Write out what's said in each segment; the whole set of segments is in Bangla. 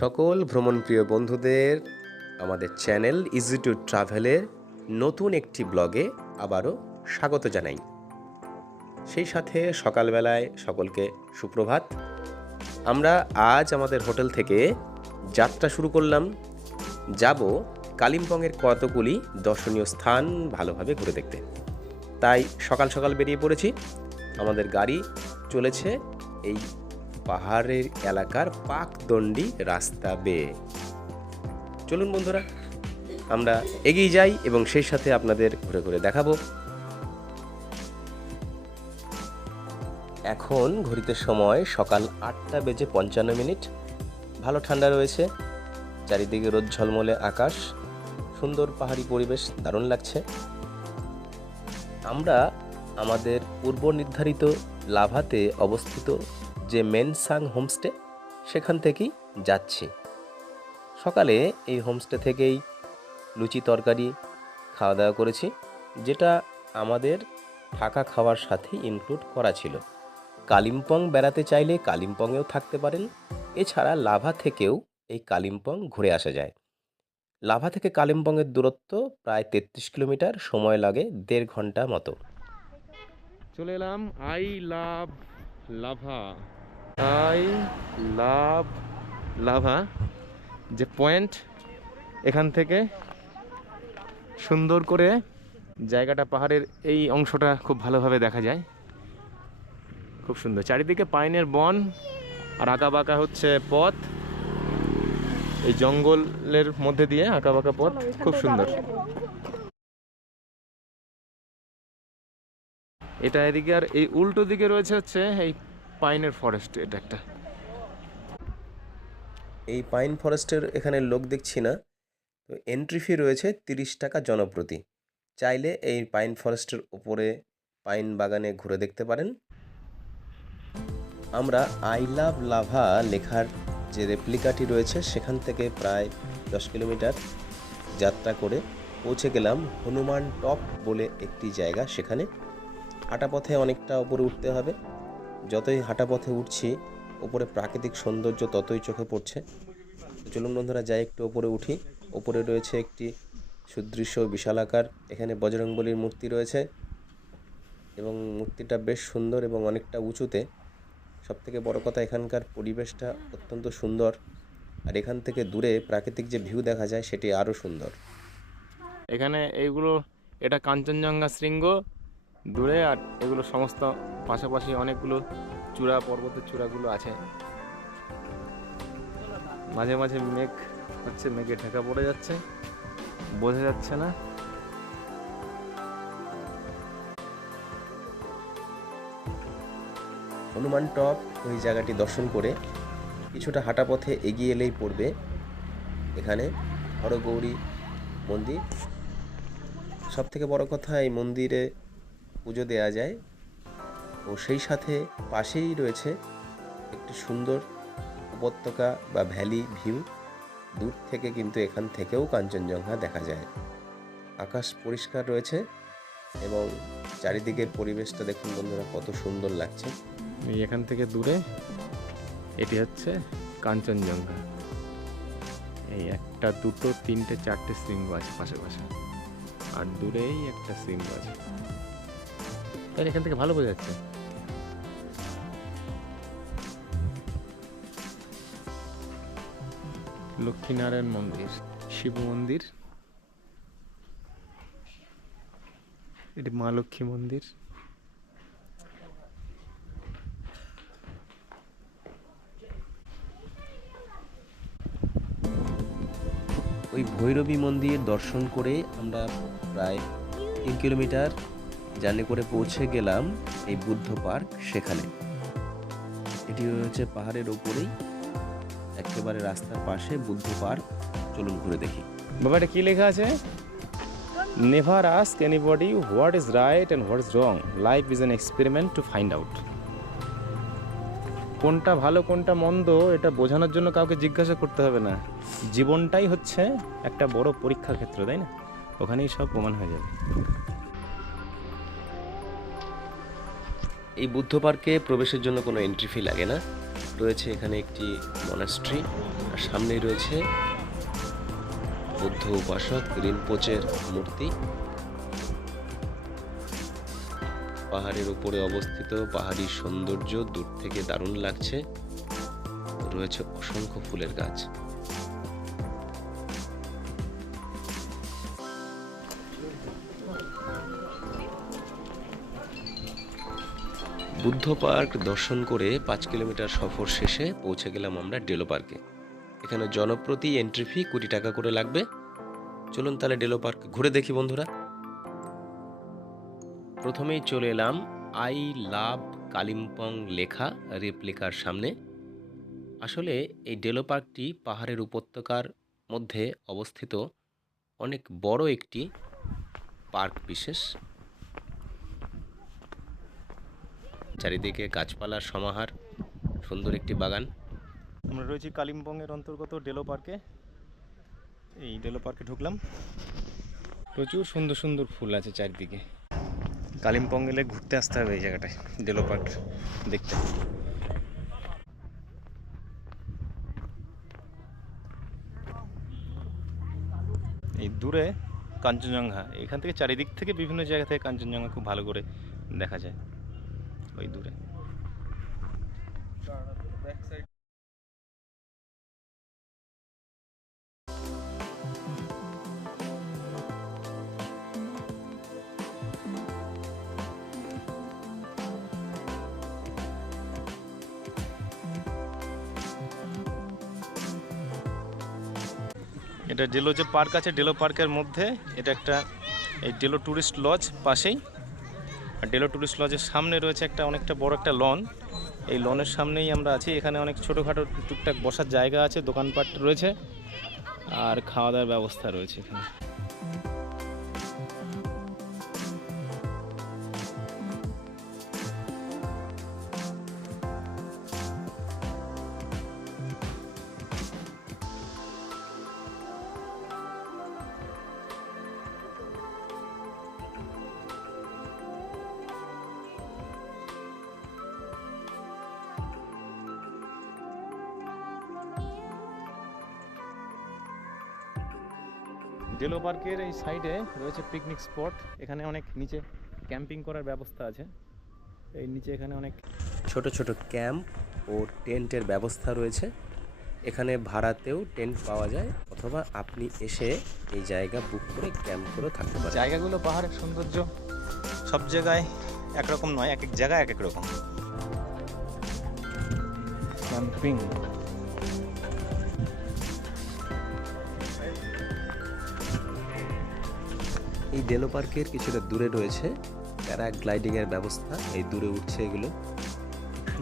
সকল ভ্রমণপ্রিয় বন্ধুদের আমাদের চ্যানেল ইজি টু ট্রাভেলের নতুন একটি ব্লগে আবারও স্বাগত জানাই। সেই সাথে সকালবেলায় সকলকে সুপ্রভাত। আমরা আজ আমাদের হোটেল থেকে যাত্রা শুরু করলাম। যাব কালিম্পংয়ের কতগুলি দর্শনীয় স্থান ভালোভাবে ঘুরে দেখতে। তাই সকাল সকাল বেরিয়ে পড়েছি। আমাদের গাড়ি চলেছে এই পাহাড়ের এলাকার পাকদণ্ডী রাস্তা বেয়ে। চলুন বন্ধুরা, আমরা এগিয়ে যাই এবং সেই সাথে আপনাদের ঘুরে ঘুরে দেখাবো। এখন ঘড়িতে সময় সকাল 8:55। ভালো ঠান্ডা রয়েছে, চারিদিকে রোদ ঝলমলে আকাশ, সুন্দর পাহাড়ি পরিবেশ, দারুণ লাগছে। আমরা আমাদের পূর্ব নির্ধারিত লাভাতে অবস্থিত যে মেনসাং হোমস্টে সেখান থেকেই যাচ্ছি। সকালে এই হোমস্টে থেকেই লুচি তরকারি খাওয়া দাওয়া করেছি, যেটা আমাদের থাকা খাওয়ার সাথে ইনক্লুড করা ছিল। কালিম্পং বেড়াতে চাইলে কালিম্পংয়েও থাকতে পারেন, এছাড়া লাভা থেকেও এই কালিম্পং ঘুরে আসা যায়। লাভা থেকে কালিম্পংয়ের দূরত্ব প্রায় 33 কিলোমিটার, সময় লাগে 1.5 ঘন্টা মতো। চলে এলাম I love lava. I love lava যে পয়েন্ট, এখান থেকে সুন্দর করে জায়গাটা, পাহাড়ের এই অংশটা খুব ভালোভাবে দেখা যায়। খুব সুন্দর, চারিদিকে পাইনের বন আর আঁকাবাঁকা হচ্ছে পথ, এই জঙ্গলের মধ্যে দিয়ে আঁকাবাঁকা পথ, খুব সুন্দর। এটা এদিকে, আর এই উল্টো দিকে রয়েছে হচ্ছে এই পাইনের ফরেস্ট। এটা একটা এই পাইন ফরেস্টের এখানে লোক দেখছি না, তো এন্ট্রি ফি রয়েছে 30 টাকা জনপ্রতি। চাইলে এই পাইন ফরেস্টের উপরে পাইন বাগানে ঘুরে দেখতে পারেন। আমরা আই লাভ লাভা লেখার যে রেপ্লিকাটি রয়েছে সেখান থেকে প্রায় 10 কিলোমিটার যাত্রা করে পৌঁছে গেলাম হনুমান টপ বলে একটি জায়গা। সেখানে হাঁটা পথে অনেকটা উপরে উঠতে হবে। যতই হাঁটা পথে উঠছি, ওপরে প্রাকৃতিক সৌন্দর্য ততই চোখে পড়ছে। চলুন বন্ধুরা, যাই একটু ওপরে উঠি। ওপরে রয়েছে একটি সুদৃশ্য বিশালাকার, এখানে বজরংবলীর মূর্তি রয়েছে এবং মূর্তিটা বেশ সুন্দর এবং অনেকটা উঁচুতে। সবথেকে বড় কথা, এখানকার পরিবেশটা অত্যন্ত সুন্দর, আর এখান থেকে দূরে প্রাকৃতিক যে ভিউ দেখা যায় সেটি আরও সুন্দর। এখানে এইগুলো, এটা কাঞ্চনজঙ্ঘা শৃঙ্গ দূরে, আর এগুলো সমস্ত পাশাপাশি অনেকগুলো চূড়া, পর্বতের চূড়াগুলো আছে। মাঝে মাঝে মেঘ হচ্ছে, মেঘে ঢাকা পড়ে যাচ্ছে, বোঝা যাচ্ছে না। হনুমান টপ ওই জায়গাটি দর্শন করে কিছুটা হাঁটা পথে এগিয়ে এলেই পড়বে এখানে হরগৌরী মন্দির। সবথেকে বড় কথা, এই মন্দিরে পুজো দেওয়া যায় ও সেই সাথে পাশেই রয়েছে একটি সুন্দর উপত্যকা বা ভ্যালি ভিউ। দূর থেকে কিন্তু এখান থেকেও কাঞ্চনজঙ্ঘা দেখা যায়। আকাশ পরিষ্কার রয়েছে এবং চারিদিকের পরিবেশটা দেখুন বন্ধুরা, কত সুন্দর লাগছে। এই এখান থেকে দূরে এটি হচ্ছে কাঞ্চনজঙ্ঘা। এই 1, 2, 3, 4টে শৃঙ্গ আছে পাশে পাশে, আর দূরেই একটা শৃঙ্গ আছে। তাই এখান থেকে ভালো বোঝা যাচ্ছে। লক্ষ্মীনারায়ণ মন্দির, শিব মন্দির, এটি মা লক্ষ্মী মন্দির। ওই ভৈরবী মন্দির দর্শন করে আমরা প্রায় 3 কিলোমিটার জার্নি করে পৌঁছে গেলাম এই বুদ্ধ পার্ক। সেখানে এটি হচ্ছে পাহাড়ের ওপরেই, একেবারে রাস্তার পাশে বুদ্ধ পার্ক। চলুন ঘুরে দেখি। বাবা, এটা কি লেখা আছে? Never ask anybody what is right and what is wrong, life is an experiment to find out. কোনটা ভালো কোনটা মন্দ এটা বোঝানোর জন্য কাউকে জিজ্ঞাসা করতে হবে না। জীবনটাই হচ্ছে একটা বড় পরীক্ষা ক্ষেত্র, তাই না? ওখানেই সব প্রমাণ হয়ে যাবে। এই বুদ্ধ পার্কে প্রবেশের জন্য কোনো এন্ট্রি ফি লাগে না। রয়েছে এখানে একটি মনাস্ট্রি, আর সামনেই রয়েছে বুদ্ধ উপাসক রিনপোচের মূর্তি। পাহাড়ের উপরে অবস্থিত, পাহাড়ি সৌন্দর্য দূর থেকে দারুণ লাগছে। রয়েছে অসংখ্য ফুলের গাছ। বুদ্ধ পার্ক দর্শন করে 5 কিলোমিটার সফর শেষে পৌঁছে গেলাম আমরা ডেলো পার্কে। এখানে জনপ্রতি এন্ট্রি ফি 20 টাকা করে লাগবে। চলুন তাহলে ডেলো পার্ক ঘুরে দেখি বন্ধুরা। প্রথমেই চলে এলাম আই লাভ কালিম্পং লেখা রেপ্লিকার সামনে। আসলে এই ডেলো পার্কটি পাহাড়ের উপত্যকার মধ্যে অবস্থিত অনেক বড় একটি পার্ক বিশেষ। চারিদিকে গাছপালার সমাহার, সুন্দর একটি বাগান। আমরা রয়েছি কালিম্পংয়ের অন্তর্গত ডেলো পার্কে। এই ডেলো পার্কে ঢুকলাম। প্রচুর সুন্দর সুন্দর ফুল আছে চারিদিকে। কালিম্পং গেলে ঘুরতে আসতে হবে এই জায়গাটায়, ডেলো পার্ক দেখতে। এই দূরে কাঞ্চনজঙ্ঘা, এখান থেকে চারিদিক থেকে বিভিন্ন জায়গা থেকে কাঞ্চনজঙ্ঘা খুব ভালো করে দেখা যায় ওই দূরে। এটা ডেলো যে পার্ক আছে, ডেলো পার্কের মধ্যে এটা একটা এই ডেলো ট্যুরিস্ট লজ পাশেই। আর ডেলো ট্যুরিস্ট লজের সামনে রয়েছে একটা অনেকটা বড় একটা লন। এই লনের সামনেই আমরা আছি। এখানে অনেক ছোটোখাটো টুকটাক বসার জায়গা আছে, দোকানপাট রয়েছে আর খাওয়া দাওয়ার ব্যবস্থা রয়েছে এখানে। ডেলো পার্কের এই সাইডে রয়েছে পিকনিক স্পট। এখানে অনেক নিচে ক্যাম্পিং করার ব্যবস্থা আছে। এই নিচে এখানে অনেক ছোট ছোট ক্যাম্প ও টেন্টের ব্যবস্থা রয়েছে। এখানে ভাড়াতেও টেন্ট পাওয়া যায়, অথবা আপনি এসে এই জায়গা বুক করে ক্যাম্প করে থাকতে পারেন। জায়গাগুলো, পাহাড়ের সৌন্দর্য সব জায়গায় একরকম নয়, এক এক জায়গায় এক এক রকম। ক্যাম্পিং এই ডেলো পার্কের কিছুটা দূরে রয়েছে প্যারাগ্লাইডিংয়ের ব্যবস্থা। এই দূরে উঠছে এগুলো।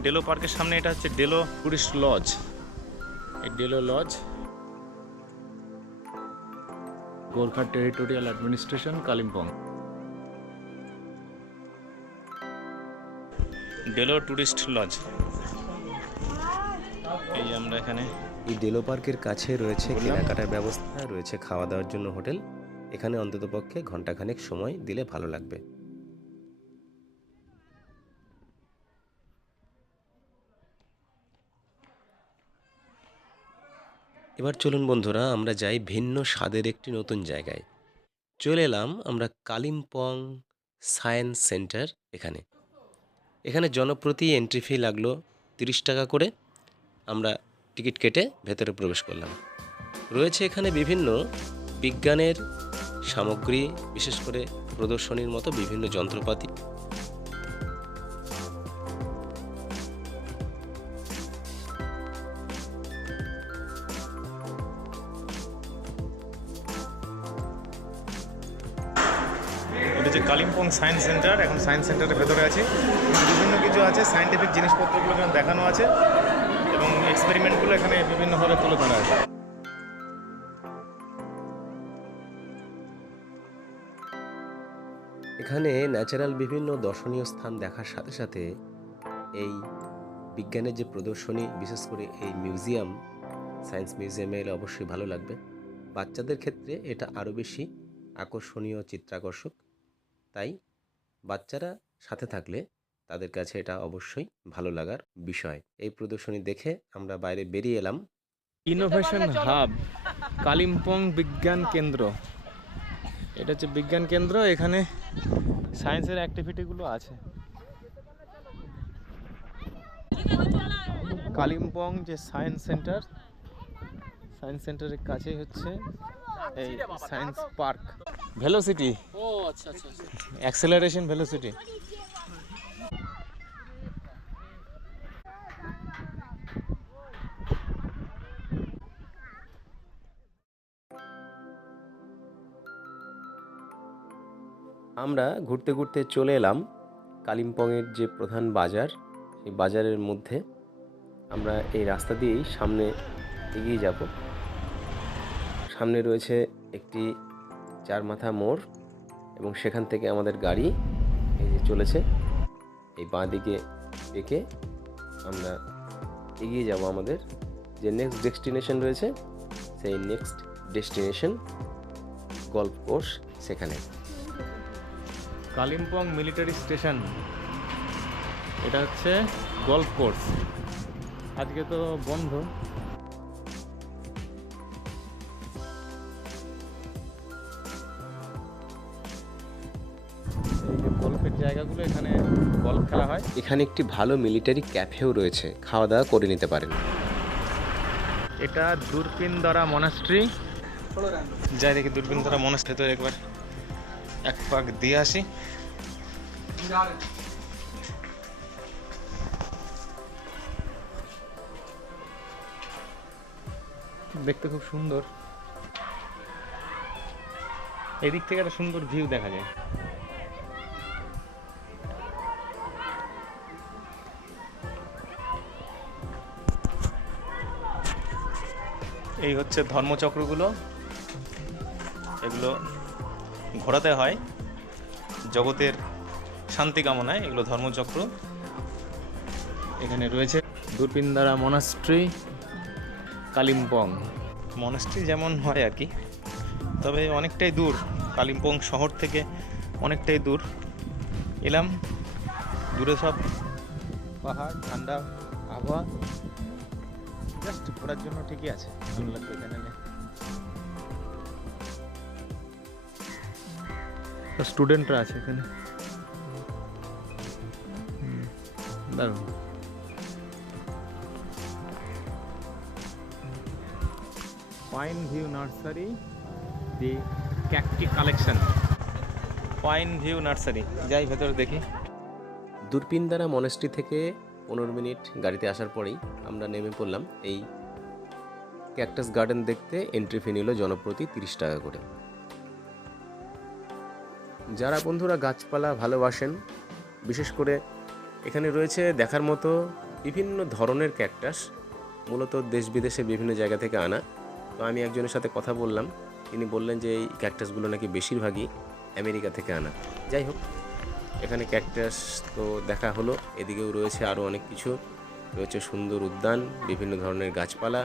ডেলো পার্কের সামনে এটা হচ্ছে ডেলো টুরিস্ট লজ। এই Delo lodge Gorkha territorial administration, Kalimpong. Delo tourist lodge. এই যে আমরা এখানে এই ডেলো পার্কের কাছে রয়েছে কেনাকাটার ব্যবস্থা, রয়েছে খাওয়া দাওয়ার জন্য হোটেল। এখানে অন্ততপক্ষে ঘন্টাখানেক সময় দিলে ভালো লাগবে। এবার চলুন বন্ধুরা, আমরা যাই ভিন্ন স্বাদের একটি নতুন জায়গায়। চলে এলাম আমরা কালিম্পং সায়েন্স সেন্টার। এখানে জনপ্রতি এন্ট্রি ফি লাগলো 30 টাকা করে। আমরা টিকিট কেটে ভেতরে প্রবেশ করলাম। রয়েছে এখানে বিভিন্ন বিজ্ঞানের সামগ্রী, বিশেষ করে প্রদর্শনীর মতো বিভিন্ন যন্ত্রপাতি। এটা হচ্ছে কালিম্পং সায়েন্স সেন্টার। এখন সায়েন্স সেন্টারের ভেতরে আছি। বিভিন্ন কিছু আছে, সায়েন্টিফিক জিনিসপত্রগুলো এখানে দেখানো আছে এবং এক্সপেরিমেন্টগুলো এখানে বিভিন্নভাবে তুলে ধরা আছে। এখানে ন্যাচারাল বিভিন্ন দর্শনীয় স্থান দেখার সাথে সাথে এই বিজ্ঞানের যে প্রদর্শনী, বিশেষ করে এই মিউজিয়াম, সায়েন্স মিউজিয়ামে এলে অবশ্যই ভালো লাগবে। বাচ্চাদের ক্ষেত্রে এটা আরও বেশি আকর্ষণীয়, চিত্রাকর্ষক। তাই বাচ্চারা সাথে থাকলে তাদের কাছে এটা অবশ্যই ভালো লাগার বিষয়। এই প্রদর্শনী দেখে আমরা বাইরে বেরিয়ে এলাম। ইনোভেশন হাব কালিম্পং বিজ্ঞান কেন্দ্র, এটা হচ্ছে বিজ্ঞান কেন্দ্র। এখানে সায়েন্সের অ্যাক্টিভিটিগুলো আছে। কালিম্পং যে সায়েন্স সেন্টারের কাছেই হচ্ছে এই সায়েন্স পার্ক। ভেলোসিটি, ও আচ্ছা আচ্ছা আচ্ছা। Acceleration velocity. আমরা ঘুরতে ঘুরতে চলে এলাম কালিম্পংয়ের যে প্রধান বাজার, সেই বাজারের মধ্যে। আমরা এই রাস্তা দিয়েই সামনে এগিয়ে যাব। সামনে রয়েছে একটি চার মাথা মোড় এবং সেখান থেকে আমাদের গাড়ি এই যে চলেছে। এই বাঁ দিকে বেঁকে আমরা এগিয়ে যাব আমাদের যে নেক্সট ডেস্টিনেশন রয়েছে, সেই নেক্সট ডেস্টিনেশন গল্ফ কোর্স, সেখানে। কালিম্পং মিলিটারি স্টেশন, এটা হচ্ছে গল্ফ কোর্স। আজকে তো বন্ধ। এই যে গল্ফের জায়গাগুলো, এখানে গল্ফ খেলা হয়। এখানে একটি ভালো মিলিটারি ক্যাফেও রয়েছে, খাওয়া দাওয়া করে নিতে পারেন। এটা দূরপিনদারা মনাস্ট্রি। যাই দেখি দূরবীনধারা মনাস্ট্রি, তো একবার এক পাক দিয়ে আসি। দেখতে খুব সুন্দর। এদিক থেকে একটা সুন্দর ভিউ দেখা যায়। এই হচ্ছে ধর্মচক্রগুলো, এগুলো ঘোরাতে হয় জগতের শান্তি কামনায়, এগুলো ধর্মচক্র। এখানে রয়েছে দূরপিনদারা মনাস্ট্রি, কালিম্পং। মনাস্ট্রি যেমন হয় আর কি, তবে অনেকটাই দূর, কালিম্পং শহর থেকে অনেকটাই দূর। এলাম, দূরে সব পাহাড়, ঠান্ডা আবহাওয়া, জাস্ট ঘোরার জন্য ঠিকই আছে, ভালো লাগবে এখানে। স্টুডেন্টরা আছে এখানে, দারুণ। Pine view nursery, the cacti collection. Pine view nursery, যাই ভেতরে দেখি। দূরপিনদারা মনাস্ট্রি থেকে 15 মিনিট গাড়িতে আসার পরেই আমরা নেমে পড়লাম এই ক্যাকটাস গার্ডেন দেখতে। এন্ট্রি ফি নিল জনপ্রতি 30 টাকা করে। যারা বন্ধুরা গাছপালা ভালোবাসেন, বিশেষ করে এখানে রয়েছে দেখার মতো বিভিন্ন ধরনের ক্যাকটাস, মূলত দেশ বিদেশে বিভিন্ন জায়গা থেকে আনা। তো আমি একজনের সাথে কথা বললাম, তিনি বললেন যে এই ক্যাকটাসগুলো নাকি বেশিরভাগই আমেরিকা থেকে আনা। যাই হোক, এখানে ক্যাকটাস তো দেখা হলো, এদিকেও রয়েছে আরও অনেক কিছু, রয়েছে সুন্দর উদ্যান, বিভিন্ন ধরনের গাছপালা,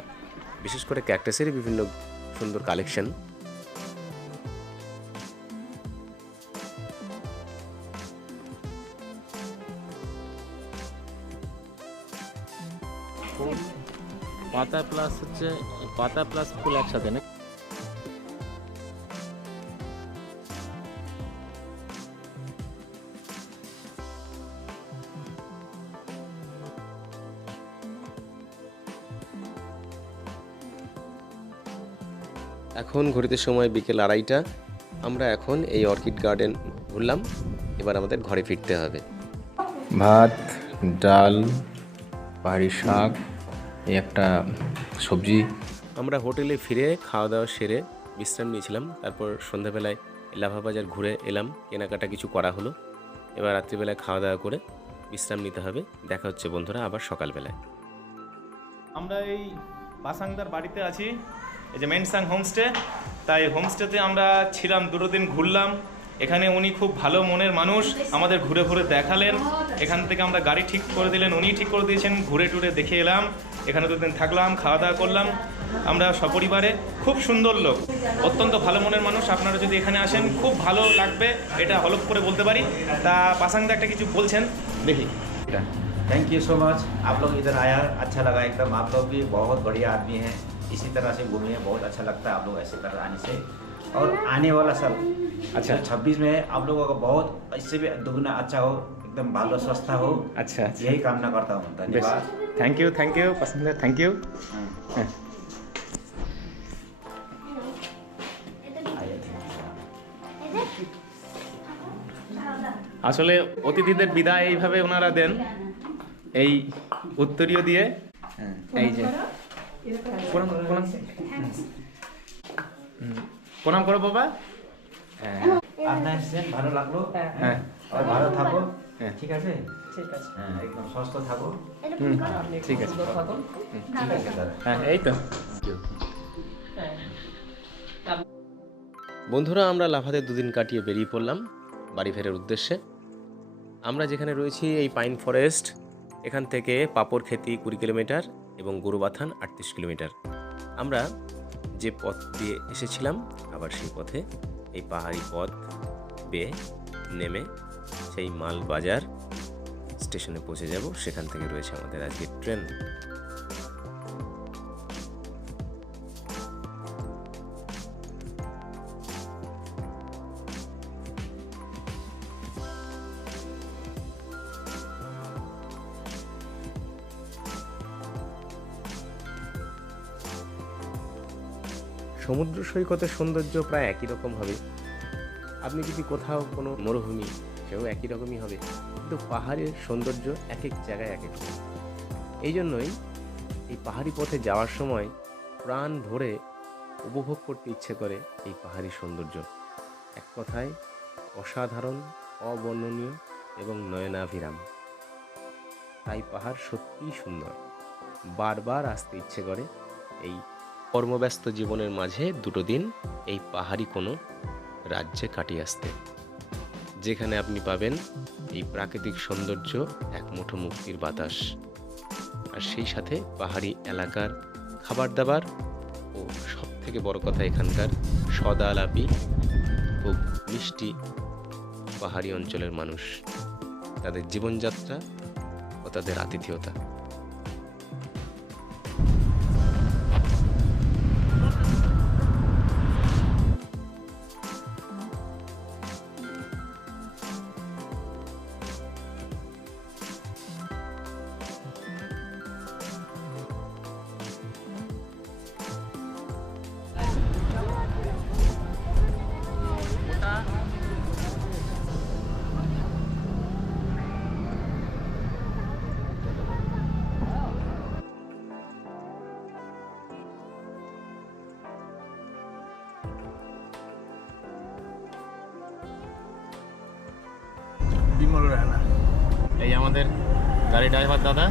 বিশেষ করে ক্যাকটাসেরই বিভিন্ন সুন্দর কালেকশন। ফুল, পাতা প্লাস হচ্ছে পাতা প্লাস ফুল একসাথে না? এখন ঘড়িতে সময় বিকেল 2:30। আমরা এখন এই অর্কিড গার্ডেন ঘুরলাম, এবার আমাদের ঘরে ফিরতে হবে। ভাত, ডাল, পাহাড়ি শাক, এই একটা সবজি। আমরা হোটেলে ফিরে খাওয়া দাওয়া সেরে বিশ্রাম নিয়েছিলাম। তারপর সন্ধ্যাবেলায় লাভা বাজার ঘুরে এলাম, কেনাকাটা কিছু করা হলো। এবার রাত্রিবেলায় খাওয়া দাওয়া করে বিশ্রাম নিতে হবে। দেখা হচ্ছে বন্ধুরা আবার সকালবেলায়। আমরা এই পাসাংদার বাড়িতে আছি, এই যে মেনসাং হোমস্টে। তাই হোমস্টেতে আমরা ছিলাম, 2 দিন ঘুরলাম। এখানে উনি খুব ভালো মনের মানুষ, আমাদের ঘুরে ঘুরে দেখালেন। এখান থেকে আমরা গাড়ি ঠিক করে দিলেন, উনি ঠিক করে দিয়েছেন, ঘুরে টুরে দেখে এলাম। এখানে 2 দিন থাকলাম, খাওয়া দাওয়া করলাম আমরা সপরিবারে। খুব সুন্দর লোক, অত্যন্ত ভালো মনের মানুষ। আপনারা যদি এখানে আসেন খুব ভালো লাগবে, এটা হলফ করে বলতে পারি। তা পাসাংদা একটা কিছু বলছেন, দেখি। थैंक यू सो मच, आप लोग इधर आया, अच्छा लगा एकदम। आप लोग भी बहुत बढ़िया आदमी हैं इसी तरह से घूमे, बहुत अच्छा लगता है आप लोग ऐसे तरह आने से। और आने वाला साल अच्छा। 26 में आप लोगों का बहुत इससे भी दुगना अच्छा हो, एकदम भालो स्वस्थ हो, अच्छा अच्छा यही कामना करता हूँ। বেশ धन्यवाद। থ্যাংক ইউ পছন্দ থ্যাংক ইউ हाँ। आइए, আসলে অতিথিদের বিদায় এইভাবে ওনারা দেন, এই উত্তরীয় দিয়ে। हाँ। এই যে প্রণাম প্রণাম প্রণাম করো বাবা। হ্যাঁ আপনার এসেছেন, ভালো লাগলো। হ্যাঁ আর ভালো থাকো, হ্যাঁ। ঠিক আছে? হ্যাঁ, একদম সুস্থ থাকো। ঠিক আছে ঠিক আছে দাদা। হ্যাঁ এই তো বন্ধুরা, আমরা লাভাতে দুদিন কাটিয়ে বেরিয়ে পড়লাম বাড়ি ফেরার উদ্দেশ্যে। আমরা যেখানে রয়েছি এই পাইন ফরেস্ট, এখান থেকে পাপড়খেতি 20 কিলোমিটার এবং গরুবাথান 38 কিলোমিটার। আমরা যে পথ দিয়ে এসেছিলাম আবার সেই পথে এই পাহাড়ি পথ বেয়ে নেমে সেই মাল বাজার স্টেশনে পৌঁছে যাব। সেখান থেকে রয়েছে আমাদের আজকের ট্রেন। সমুদ্র সৈকতের সৌন্দর্য প্রায় একই রকম হবে। আপনি যদি কোথাও কোনো মরুভূমি, সেও একই রকমই হবে, কিন্তু পাহাড়ের সৌন্দর্য এক এক জায়গায় এক এক রকম। এই জন্যই এই পাহাড়ি পথে যাওয়ার সময় প্রাণ ভরে উপভোগ করতে ইচ্ছে করে এই পাহাড়ি সৌন্দর্য। এক কথায় অসাধারণ, অবর্ণনীয় এবং নয়নাভিরাম। তাই পাহাড় সত্যিই সুন্দর, বারবার আসতে ইচ্ছে করে। এই কর্মব্যস্ত জীবনের মাঝে দুটো দিন এই পাহাড়ি কোনো রাজ্যে কাটিয়ে আসতে, যেখানে আপনি পাবেন এই প্রাকৃতিক সৌন্দর্য, এক মুঠো মুক্তির বাতাস, আর সেই সাথে পাহাড়ি এলাকার খাবার দাবার ও সব থেকে বড় কথা এখানকার সদালাপি, খুব মিষ্টি পাহাড়ি অঞ্চলের মানুষ, তাদের জীবনযাত্রা ও তাদের আতিথেয়তা। বিমল রানা, এই আমাদের গাড়ি ড্রাইভার দাদা।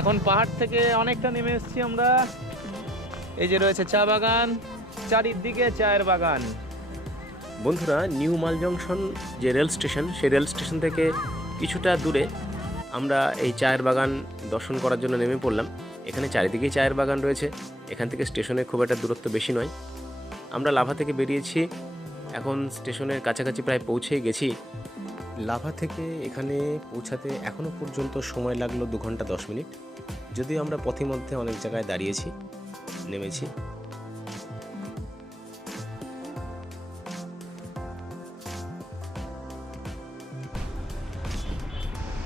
এখন পাহাড় থেকে অনেকটা নেমে এসেছি আমরা। এই যে রয়েছে চা বাগান, চারিদিকে চায়ের বাগান। বন্ধুরা, নিউ মাল জংশন যে রেল স্টেশন, সেই রেল স্টেশন থেকে কিছুটা দূরে আমরা এই চায়ের বাগান দর্শন করার জন্য নেমে পড়লাম। এখানে চারিদিকেই চায়ের বাগান রয়েছে। এখান থেকে স্টেশনে খুব একটা দূরত্ব বেশি নয়। আমরা লাভা থেকে বেরিয়েছি, এখন স্টেশনের কাছাকাছি প্রায় পৌঁছেই গেছি। লাভা থেকে এখানে পৌঁছাতে এখনও পর্যন্ত সময় লাগলো 2 ঘন্টা 10 মিনিট। যদিও আমরা পথিমধ্যে অনেক জায়গায় দাঁড়িয়েছি, নেমেছি।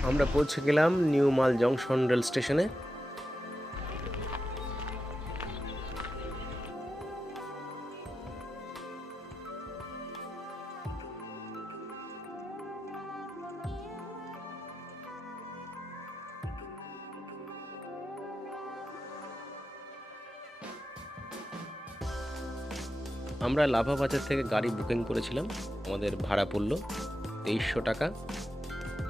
আমরা পৌঁছে গেলাম নিউ মাল জংশন রেল স্টেশনে। আমরা লাভা বাজার থেকে গাড়ি বুকিং করেছিলাম। আমাদের ভাড়া পড়ল 2300 টাকা।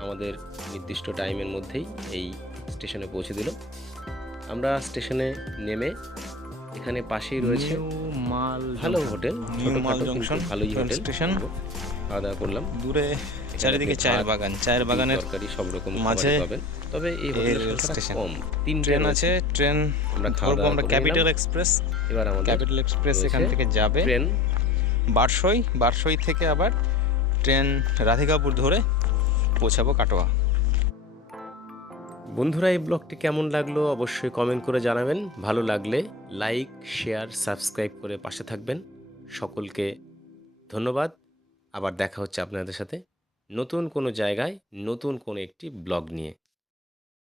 আমাদের নির্দিষ্ট টাইমের মধ্যেই এই স্টেশনে পৌঁছে দিল। আমরা স্টেশনে নেমে এখানে পাশেই রয়েছে নিউ মাল ভালো হোটেল, নিউ মাল ছোটখাটো জংশন কিন্তু ভালোই ট্রেন হোটেল। স্টেশন। খাওয়া দাওয়া করলাম। দূরে এখানে চারিদিকে আপনি চায়ের ভাত, বাগান, চায়ের রুটি, বাগানের তরকারি সব রকম মাঝে খাবারই পাবেন। তবে এই হোটেলের রেল সংখ্যাটা স্টেশন। কম, 3টে ট্রেন রয়েছে। আছে, ট্রেন আমরা খাওয়া ধরবো দাওয়া আমরা করে ক্যাপিটাল নিলাম। এক্সপ্রেস। এবার আমাদের ক্যাপিটাল এক্সপ্রেস এখান রয়েছে থেকে যাবে ট্রেন। বারসই থেকে আবার ট্রেন রাধিকাপুর ধরে পৌঁছাবো কাটোয়া। বন্ধুরা, এই ব্লগটি কেমন লাগলো অবশ্যই কমেন্ট করে জানাবেন। ভালো লাগলে লাইক, শেয়ার, সাবস্ক্রাইব করে পাশে থাকবেন। সকলকে ধন্যবাদ। আবার দেখা হচ্ছে আপনাদের সাথে নতুন কোনো জায়গায়, নতুন কোনো একটি ব্লগ নিয়ে।